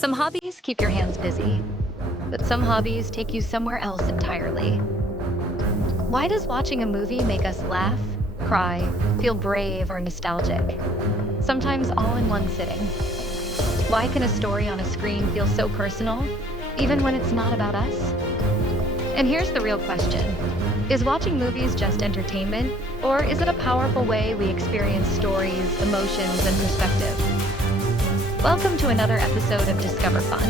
Some hobbies keep your hands busy, but some hobbies take you somewhere else entirely. Why does watching a movie make us laugh, cry, feel brave, or nostalgic? Sometimes all in one sitting. Why can a story on a screen feel so personal, even when it's not about us? And here's the real question. Is watching movies just entertainment, or is it a powerful way we experience stories, emotions, and perspective? Welcome to another episode of Discover Fun,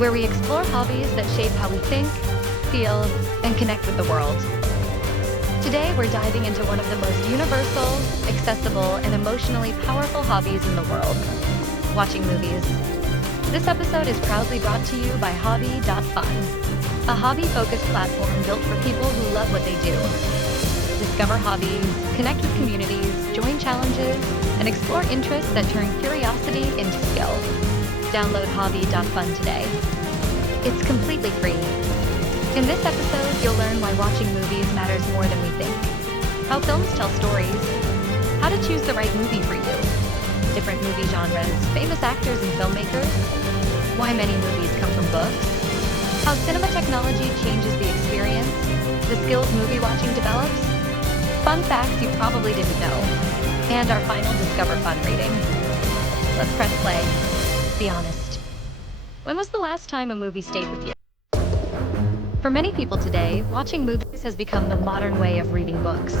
where we explore hobbies that shape how we think, feel, and connect with the world. Today, we're diving into one of the most universal, accessible, and emotionally powerful hobbies in the world, watching movies. This episode is proudly brought to you by hobby.fun, a hobby-focused platform built for people who love what they do. Discover hobbies, connect with communities, join challenges, and explore interests that turn curiosity into skill. Download hobby.fun today. It's completely free. In this episode, you'll learn why watching movies matters more than we think, how films tell stories, how to choose the right movie for you, different movie genres, famous actors and filmmakers, why many movies come from books, how cinema technology changes the experience, the skills movie watching develops, fun facts you probably didn't know, and our final Discover Fun rating. Let's press play. Be honest. When was the last time a movie stayed with you? For many people today, watching movies has become the modern way of reading books.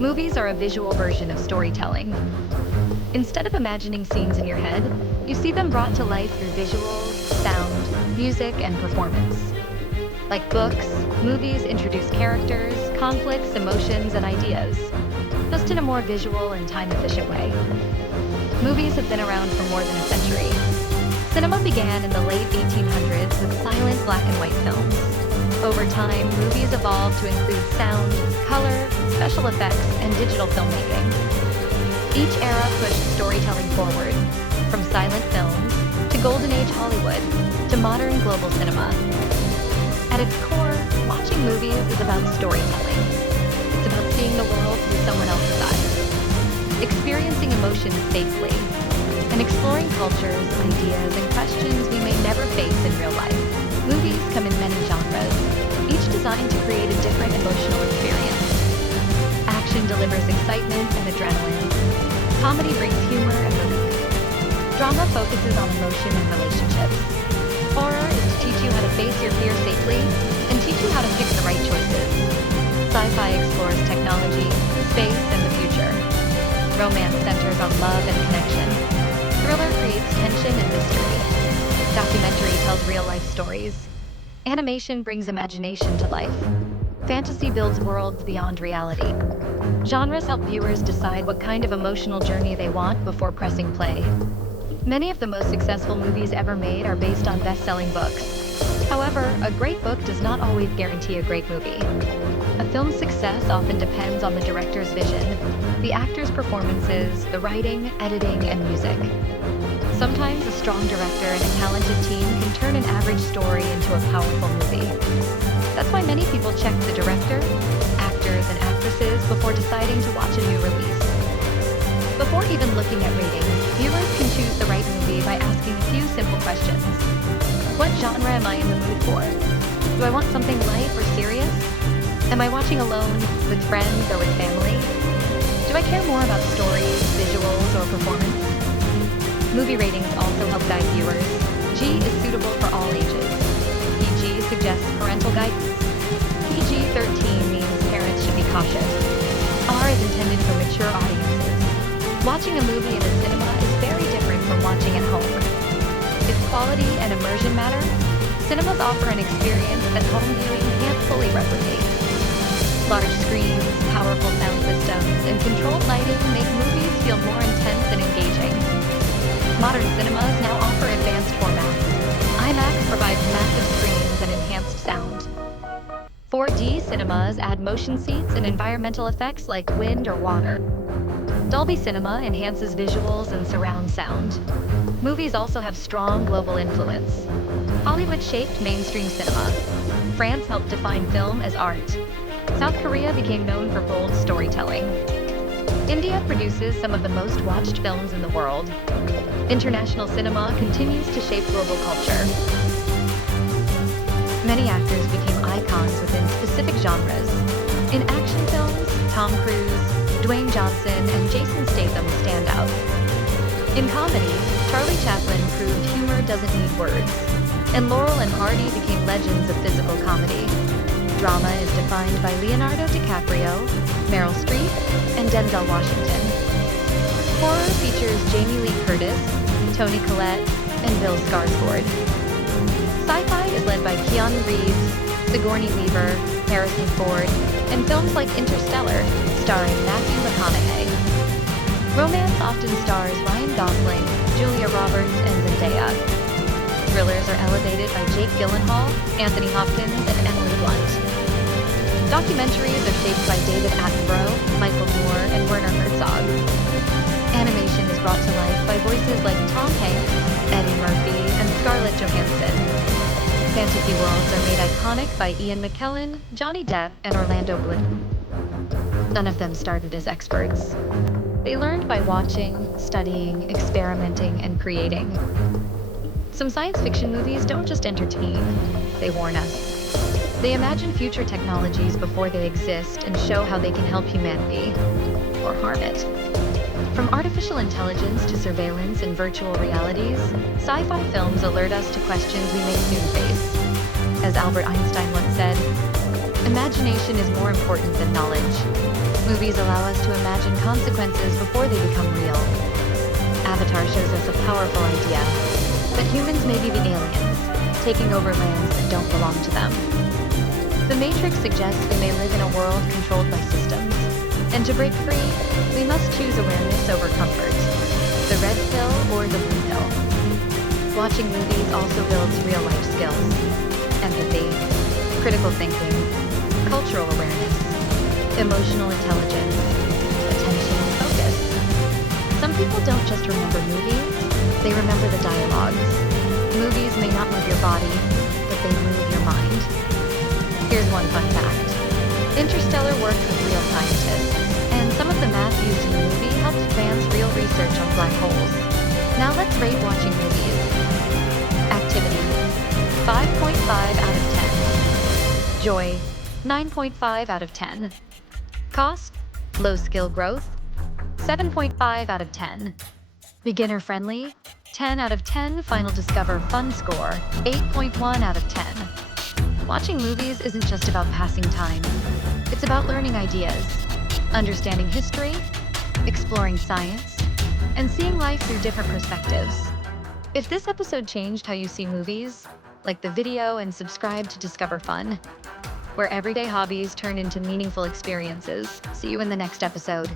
Movies are a visual version of storytelling. Instead of imagining scenes in your head, you see them brought to life through visuals, sound, music, and performance. Like books, movies introduce characters, conflicts, emotions, and ideas, just in a more visual and time-efficient way. Movies have been around for more than a century. Cinema began in the late 1800s with silent black and white films. Over time, movies evolved to include sound, color, special effects, and digital filmmaking. Each era pushed storytelling forward, from silent films to Golden Age Hollywood to modern global cinema. At its core, watching movies is about storytelling. It's about seeing the world through someone else's eyes, experiencing emotions safely, and exploring cultures, ideas, and questions we may never face in real life. Movies come in many genres, each designed to create a different emotional experience. Action delivers excitement and adrenaline. Comedy brings humor and relief. Drama focuses on emotion and relationships. Horror is to teach you how to face your fear safely and teach you how to pick the right choices. Sci-fi explores technology, space, and the future. Romance centers on love and connection. Thriller creates tension and mystery. Documentary tells real-life stories. Animation brings imagination to life. Fantasy builds worlds beyond reality. Genres help viewers decide what kind of emotional journey they want before pressing play. Many of the most successful movies ever made are based on best-selling books. However, a great book does not always guarantee a great movie. A film's success often depends on the director's vision, the actors' performances, the writing, editing, and music. Sometimes a strong director and a talented team can turn an average story into a powerful movie. That's why many people check the director, actors, and actresses before deciding to watch a new release. Before even looking at ratings, viewers can choose the right movie by asking a few simple questions. What genre am I in the mood for? Do I want something light or serious? Am I watching alone, with friends, or with family? Do I care more about stories, visuals, or performance? Movie ratings also help guide viewers. G is suitable for all ages. PG suggests parental guidance. PG-13 means parents should be cautious. R is intended for mature audiences. Watching a movie in a cinema is very different from watching at home. If quality and immersion matter, cinemas offer an experience that home viewing can't fully replicate. Large screens, powerful sound systems, and controlled lighting make movies feel more intense and engaging. Modern cinemas now offer advanced formats. IMAX provides massive screens and enhanced sound. 4D cinemas add motion seats and environmental effects like wind or water. Dolby Cinema enhances visuals and surround sound. Movies also have strong global influence. Hollywood shaped mainstream cinema. France helped define film as art. South Korea became known for bold storytelling. India produces some of the most watched films in the world. International cinema continues to shape global culture. Many actors became icons within specific genres. In action films, Tom Cruise, Dwayne Johnson, and Jason Statham stand out. In comedy, Charlie Chaplin proved humor doesn't need words, and Laurel and Hardy became legends of physical comedy. Drama is defined by Leonardo DiCaprio, Meryl Streep, and Denzel Washington. Horror features Jamie Lee Curtis, Toni Collette, and Bill Skarsgård. Sci-fi is led by Keanu Reeves, Sigourney Weaver, Harrison Ford, and films like Interstellar, starring Matthew McConaughey. Romance often stars Ryan Gosling, Julia Roberts, and Zendaya. Thrillers are elevated by Jake Gyllenhaal, Anthony Hopkins, and Emily Blunt. Documentaries are shaped by David Attenborough, Michael Moore, and Werner Herzog. Animation is brought to life by voices like Tom Hanks, Eddie Murphy, and Scarlett Johansson. Fantasy worlds are made iconic by Ian McKellen, Johnny Depp, and Orlando Bloom. None of them started as experts. They learned by watching, studying, experimenting, and creating. Some science fiction movies don't just entertain, they warn us. They imagine future technologies before they exist and show how they can help humanity, or harm it. From artificial intelligence to surveillance and virtual realities, sci-fi films alert us to questions we may soon face. As Albert Einstein once said, imagination is more important than knowledge. Movies allow us to imagine consequences before they become real. Avatar shows us a powerful idea, that humans may be the aliens, taking over lands that don't belong to them. The Matrix suggests we may live in a world controlled by systems, and to break free, we must choose awareness over comfort, the red pill or the blue pill. Watching movies also builds real-life skills, empathy, critical thinking, cultural awareness, emotional intelligence, attention, and focus. Some people don't just remember movies, they remember the dialogues. Movies may not move your body, but they move your mind. Here's one fun fact. Interstellar worked with real scientists, and some of the math used in the movie helped advance real research on black holes. Now let's rate watching movies. Activity, 5.5 out of 10. Joy, 9.5 out of 10. Cost, low skill growth, 7.5 out of 10. Beginner friendly, 10 out of 10. Final discover fun score, 8.1 out of 10. Watching movies isn't just about passing time. It's about learning ideas, understanding history, exploring science, and seeing life through different perspectives. If this episode changed how you see movies, like the video and subscribe to discover fun, where everyday hobbies turn into meaningful experiences. See you in the next episode.